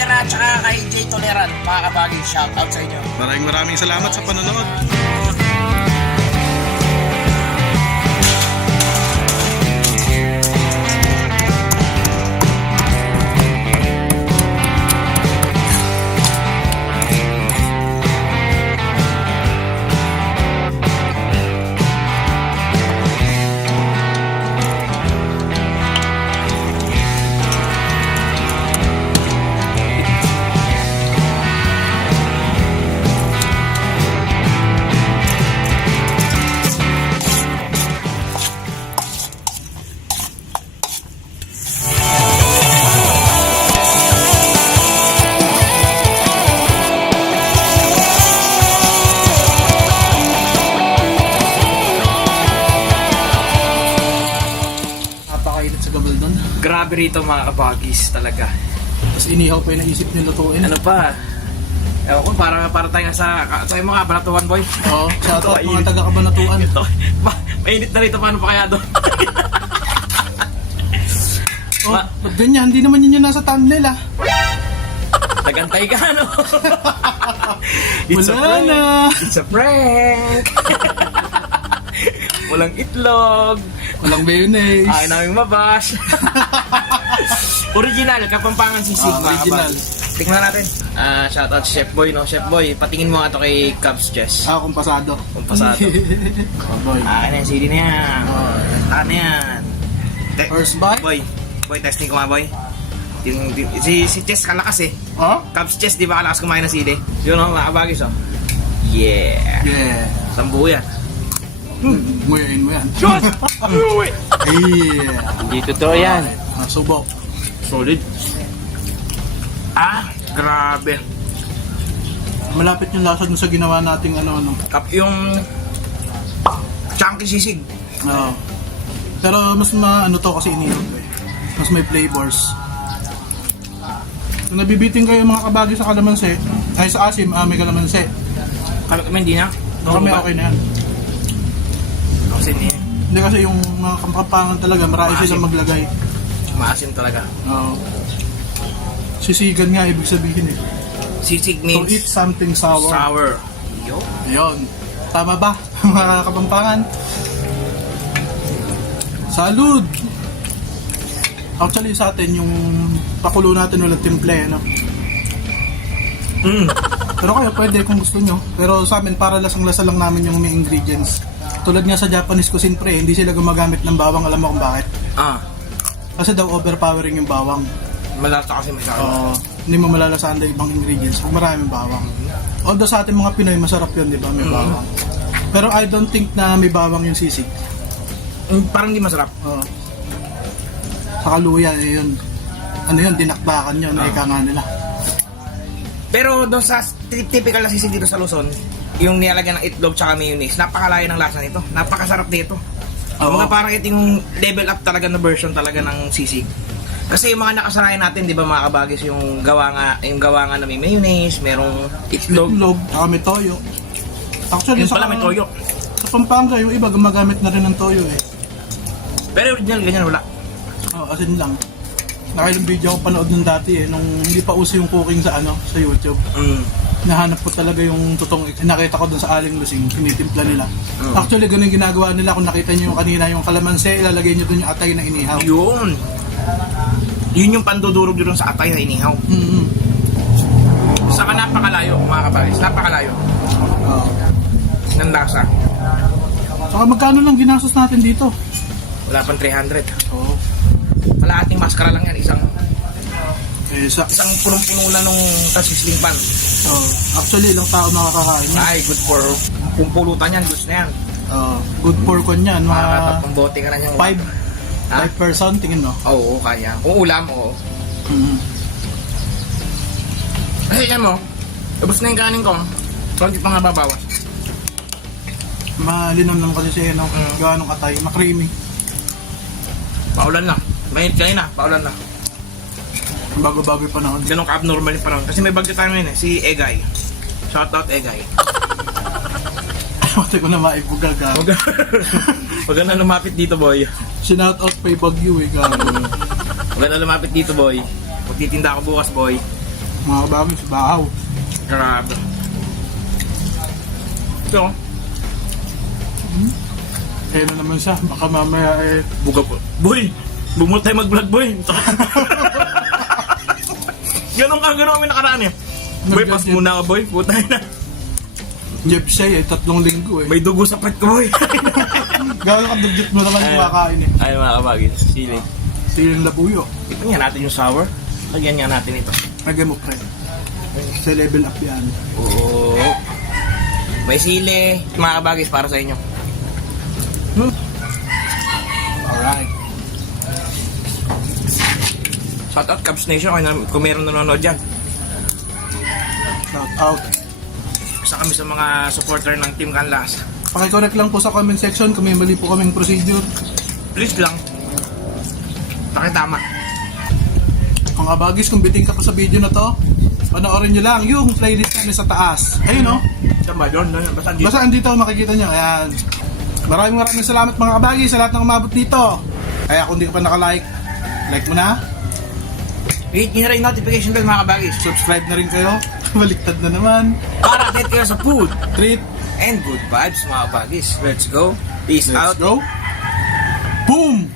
Rivera at saka kay Jay Toleran. Mga kabagi, shoutout sa inyo. Maraming salamat sa panonood. Napakainit sa gabal doon. Grabe rito mga kabagis talaga. Tapos inihaw pa yung naisip niyo lutuin. Ano pa? Ewan ko, para tayo sa mga Kabanatuan boy. Oo, shoutout Ito, mga taga-Kabanatuan. Ito, mainit na rito, paano pa kaya doon? Oh, ba't ganyan? Hindi naman yun yung nasa thumbnail ah. Nagantay ka, no? It's a Wala prank. na. It's a prank. Walang itlog. Walang mayonnaise. Ayaw naming mabash. Original, Kapampangan sisig. mga Original. kabagis. Tingnan natin. Shoutout si Chef Boy, no? Chef Boy, patingin mo nga to kay Cubs Chess. Kumpasado. Kumpasado. Oh, boy. Akin na yung CD na yan. Akin na yan. First bite? Boy, testing ko nga, boy. Si Chess kalakas eh. Oh? Cubs Chess, di ba kalakas kumain ng CD? Yun o, mga kabagis o. Yeah. Yeah. Sambu yan. Nguyain mo yan. Shot! Yeah. Hindi totoo yan. Subok. Solid. Grabe. Malapit yung lasa dun sa ginawa nating ano. Yung chunky sisig. Oo. Pero mas to kasi inihaw ko eh. Mas may flavors. Kung nabibiting kayo mga kabagi sa kalamansi, ay sa asim, may kalamansi. Kami hindi na. Kami okay na yan. Kasi hindi. Hindi kasi yung mga Kapampangan talaga, marami Maasim. silang maglagay. Maasim talaga. Oo. Sisigan nga ibig sabihin eh. Sisig To means eat something sour. sour. Yo. Ayun. Tama ba mga Kapampangan? Salud! Actually sa atin yung pakulo natin walang timple, no? Pero kayo pwede kung gusto nyo. Pero sa amin para lasang-lasa lang namin yung may ingredients. Tulad nga sa Japanese cuisine pre, hindi sila gumagamit ng bawang. Alam mo kung bakit? Kasi daw overpowering yung bawang. Malasa kasi may sour. Hindi mo malalasahan daw ibang ingredients kung maraming bawang. Although sa atin mga Pinoy masarap yun, di ba? May bawang. Pero I don't think na may bawang yung sisig. Parang hindi masarap. Sa kaluya, yun. Ano yun, dinakdakan yun, ika nga nila. Pero doon sa typical na sisig dito sa Luzon, yung nilalagyan ng itlog tsaka mayonnaise, napakalayo ng lasa nito. Napakasarap nito. Mga parang ito yung level up talaga na version talaga ng sisig. Kasi yung mga nakasanayan natin, di ba mga kabagis, yung gawa nga na may mayonnaise, merong itlog. May toyo. Actually, Yun pala may toyo. Sa Pampanga, yung iba gumagamit na rin ng toyo eh. Pero original, ganyan wala. Asin lang. Nakailang video ako panood nung dati eh, nung hindi pa uso yung cooking sa sa YouTube. Nahanap ko talaga yung totoong, nakita ko dun sa Aling Lusing, tinitimpla nila. Actually, ganun yung ginagawa nila. Kung nakita nyo yung kanina yung kalamansi, ilalagay nyo dun yung atay na inihaw. Yun yung pandudurog dun sa atay na inihaw. Saka napakalayo mga kabagis, napakalayo. Ng lasa. Saka magkano lang ginastos natin dito? Wala pang 300. Oo. Kalahating maskara lang yan, isang Isang punong-puno na nung tasisling pan. actually, ilang tao nakakakain yan. Ay, good for kung pulutan yan, goods na yan. Good for kon yan. Mga Makakatapang bote ka na niyang 5 person, tingin mo? Oo, kaya. Kung ulam, oo. Kasi yan mo, ubos na yung kanin ko. Konti pa nga babawas. Malinom lang kasi siya, no? Gawa ng atay, ma-creamy. Paulan na. Mainit kanina, paulan na. Bago-bago yung panahon. Ganun ka-abnormal yung panahon. Kasi may bagyo tayo ngayon eh, si Egay. Shoutout Egay. Mati ko na maibugaga. Huwag ka na lumapit dito, boy. Sinout out pa yung bagyo eh, gago. Huwag ka na lumapit dito, boy. Magtitinda ako bukas, boy. Mga bagay sa bahaw. Grabe. So, Kaya na naman siya. Baka mamaya buga po. Boy! Bumulot tayo mag-vlog, boy! Ganon kami nakaraan eh. Boy, pas muna ka, boy. Puta na. Jeff siya 3 linggo eh. May dugo sa pet ko, boy. Gano'n kadugit mo naman yung makain eh. Ay, mga kabagis. Sili. Siling labuyo. Tignan nga natin yung sour. Lagyan nga natin ito. Lagyan mo pre. Sa level up yan. Oo. May sili. Mga kabagis para sa inyo. Alright. Shout out Cubs Nation kung meron nanonood dyan. Shout out. Isa kami sa mga supporter ng Team Canlas. Pakicorrect lang po sa comment section kung may mali po kaming procedure. Please lang. Pakitama. Mga bagis, kung biting ka pa sa video na to, panoorin nyo lang yung playlist namin sa taas. Ayun o. Saan ba doon? Basta dito. Basta andito makikita nyo. Ayan. Maraming salamat mga kabagis sa lahat ng umabot dito. Kaya kung di ka pa nakalike, like mo na. Hit nyo na rin yung notification bell mga kabagis. Subscribe na rin kayo. Baliktad na naman. Para update kayo sa food Treat. and good vibes mga kabagis. Let's go. Peace Let's out. go. Boom!